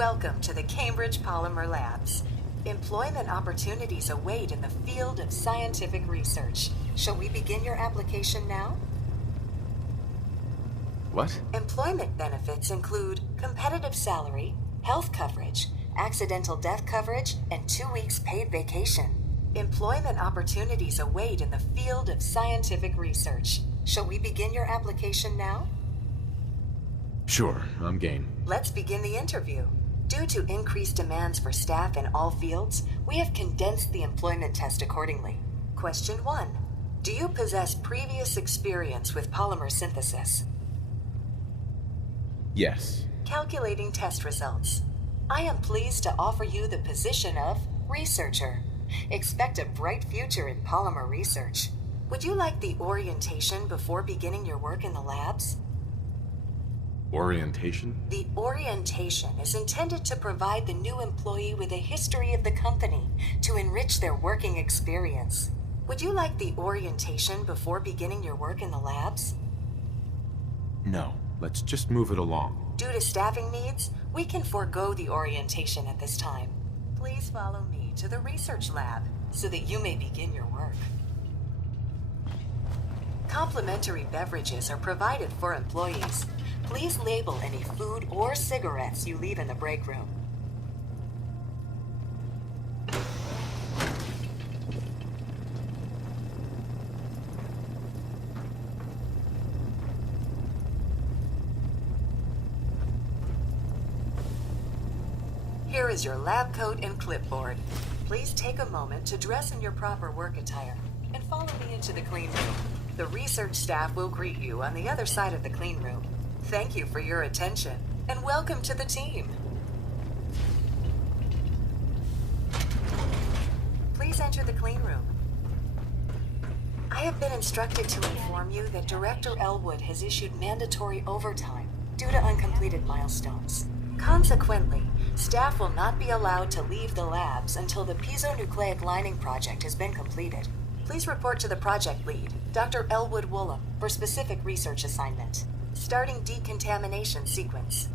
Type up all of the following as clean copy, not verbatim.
Welcome to the Cambridge Polymer Labs. Employment opportunities await in the field of scientific research. Shall we begin your application now? What? Employment benefits include competitive salary, health coverage, accidental death coverage, and 2 weeks paid vacation. Employment opportunities await in the field of scientific research. Shall we begin your application now? Sure, I'm game. Let's begin the interview. Due to increased demands for staff in all fields, we have condensed the employment test accordingly. Question 1. Do you possess previous experience with polymer synthesis? Yes. Calculating test results. I am pleased to offer you the position of researcher. Expect a bright future in polymer research. Would you like the orientation before beginning your work in the labs? Orientation? The orientation is intended to provide the new employee with a history of the company to enrich their working experience. Would you like the orientation before beginning your work in the labs? No, let's just move it along. Due to staffing needs, we can forego the orientation at this time. Please follow me to the research lab so that you may begin your work. Complimentary beverages are provided for employees. Please label any food or cigarettes you leave in the break room. Here is your lab coat and clipboard. Please take a moment to dress in your proper work attire and follow me into the clean room. The research staff will greet you on the other side of the clean room. Thank you for your attention, and welcome to the team. Please enter the clean room. I have been instructed to inform you that Director Elwood has issued mandatory overtime due to uncompleted milestones. Consequently, staff will not be allowed to leave the labs until the piezonucleic lining project has been completed. Please report to the project lead, Dr. Elwood Woolham, for specific research assignment. Starting decontamination sequence.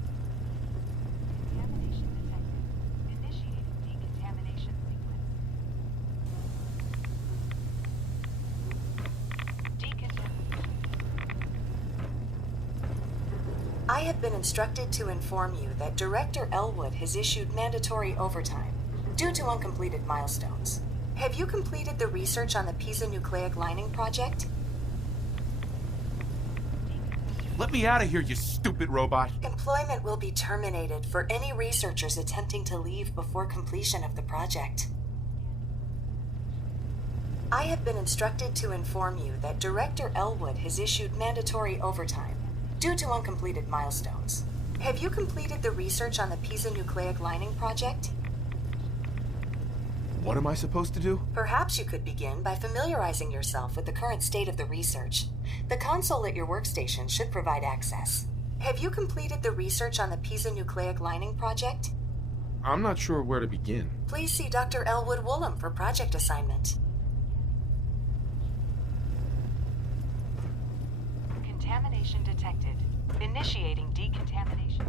Contamination detected. Initiating decontamination sequence. I have been instructed to inform you that Director Elwood has issued mandatory overtime due to uncompleted milestones. Have you completed the research on the piezonucleic lining project? Let me out of here, you stupid robot! Employment will be terminated for any researchers attempting to leave before completion of the project. I have been instructed to inform you that Director Elwood has issued mandatory overtime due to uncompleted milestones. Have you completed the research on the piezonucleic lining project? What am I supposed to do? Perhaps you could begin by familiarizing yourself with the current state of the research. The console at your workstation should provide access. Have you completed the research on the piezonucleic lining project? I'm not sure where to begin. Please see Dr. Elwood Woolham for project assignment. Contamination detected. Initiating decontamination.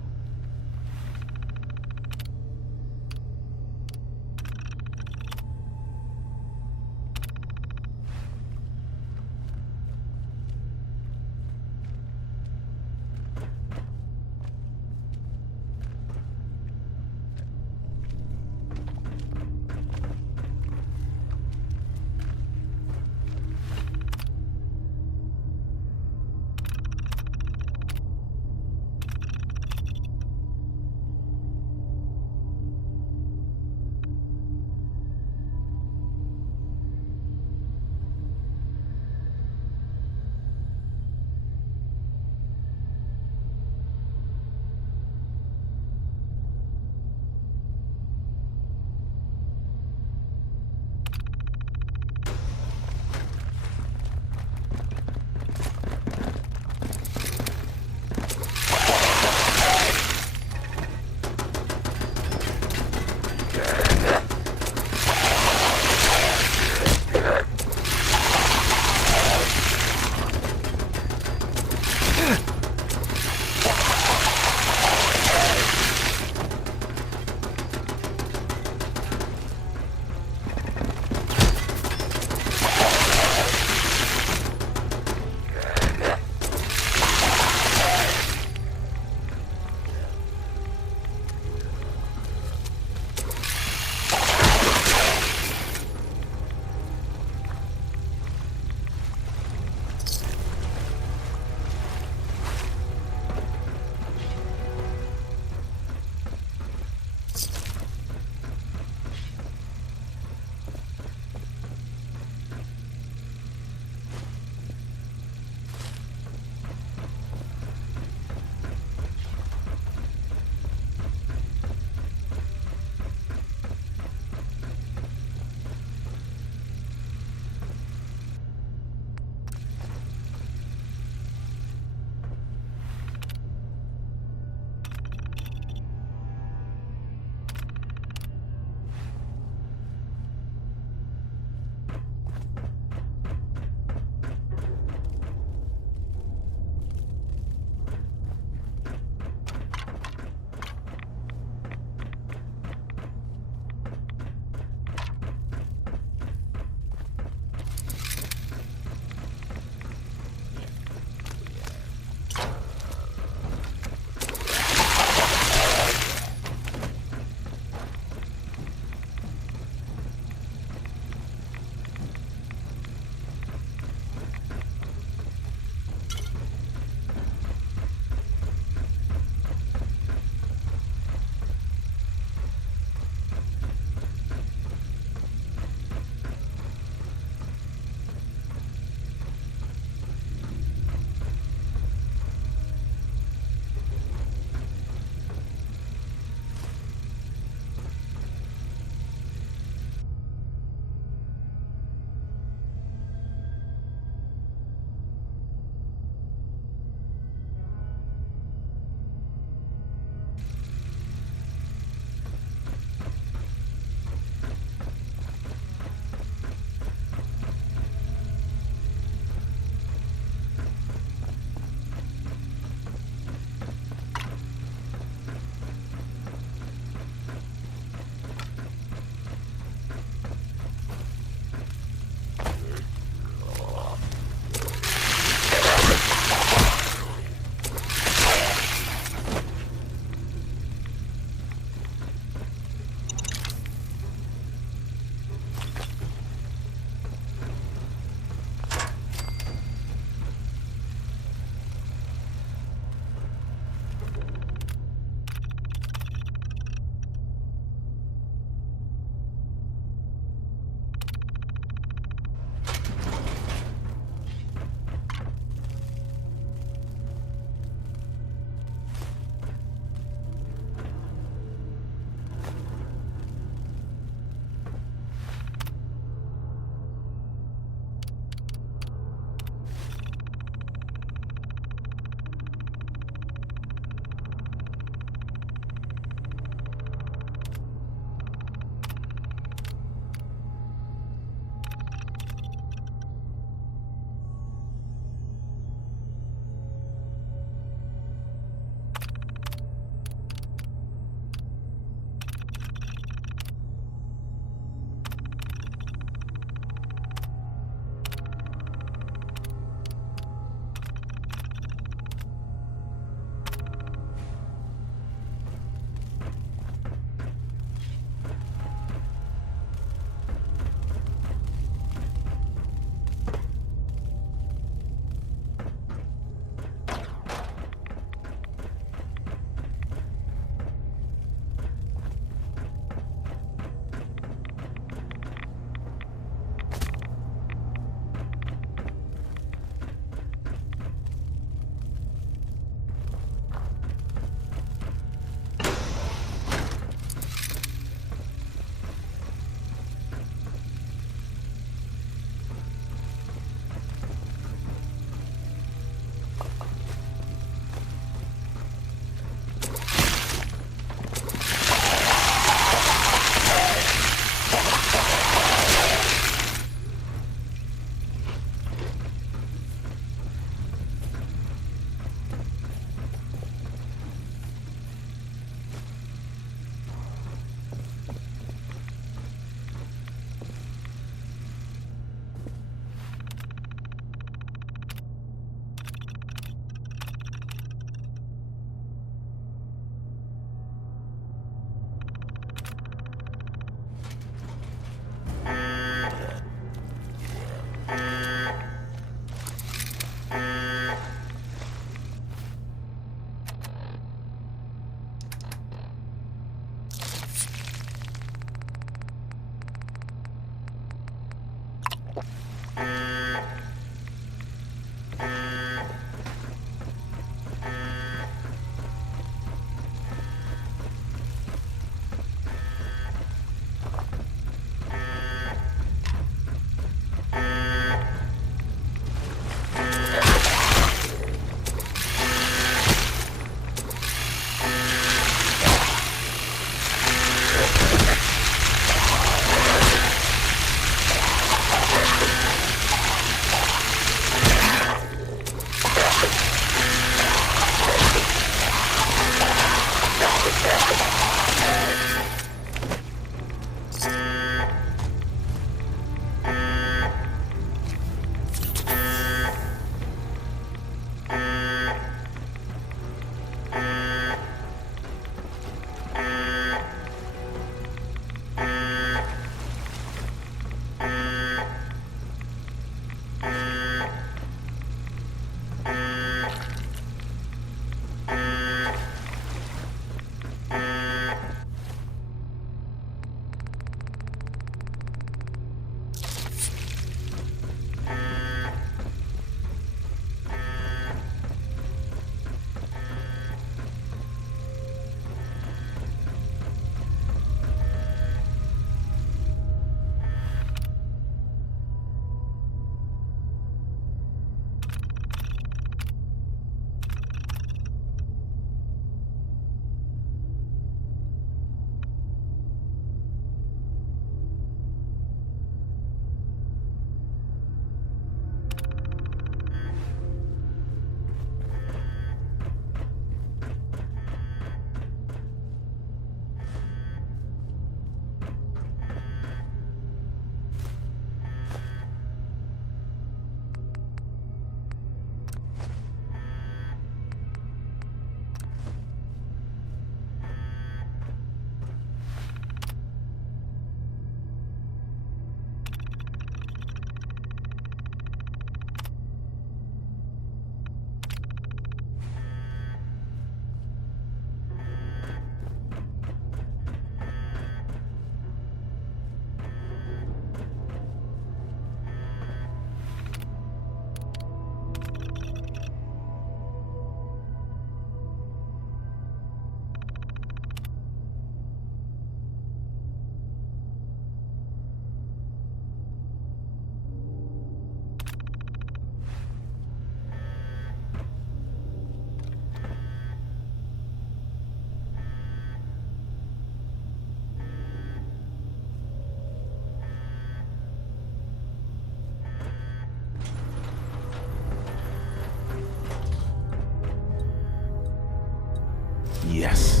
Yes.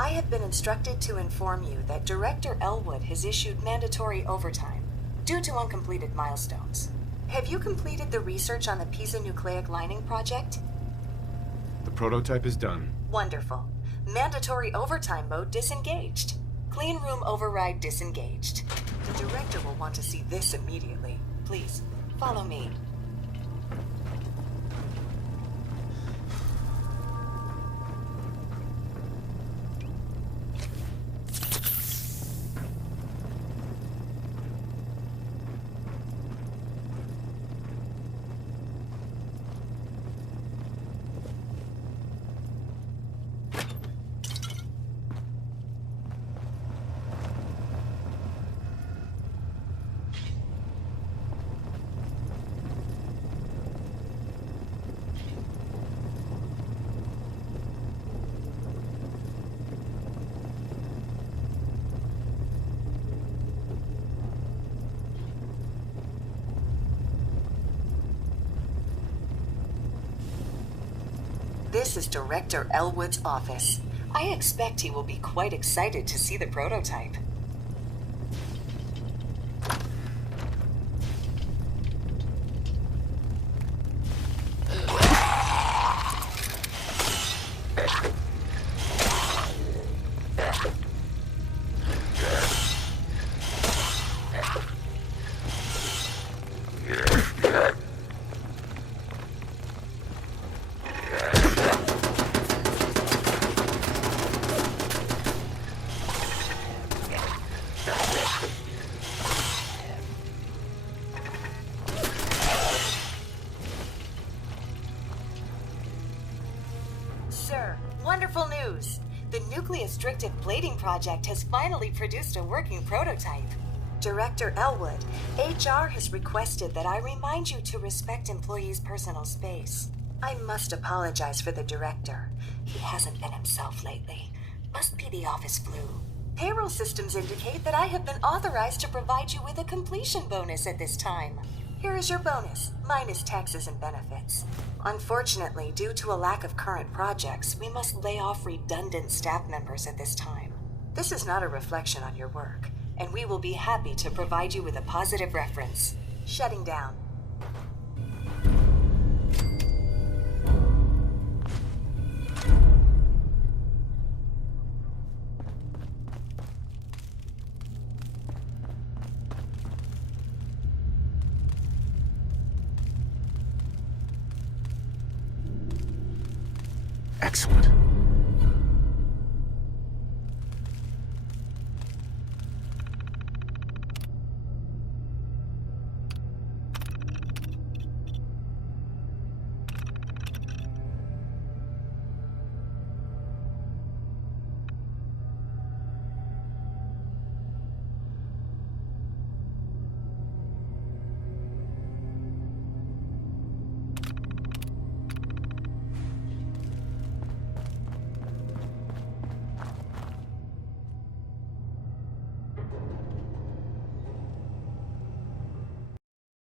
I have been instructed to inform you that Director Elwood has issued mandatory overtime due to uncompleted milestones. Have you completed the research on the piezonucleic lining project? The prototype is done. Wonderful. Mandatory overtime mode disengaged. Clean room override disengaged. The director will want to see this immediately. Please, follow me. This is Director Elwood's office. I expect he will be quite excited to see the prototype. Sir, wonderful news! The nucleus-strictive plating project has finally produced a working prototype. Director Elwood, HR has requested that I remind you to respect employees' personal space. I must apologize for the director. He hasn't been himself lately. Must be the office flu. Payroll systems indicate that I have been authorized to provide you with a completion bonus at this time. Here is your bonus, minus taxes and benefits. Unfortunately, due to a lack of current projects, we must lay off redundant staff members at this time. This is not a reflection on your work, and we will be happy to provide you with a positive reference. Shutting down. Excellent.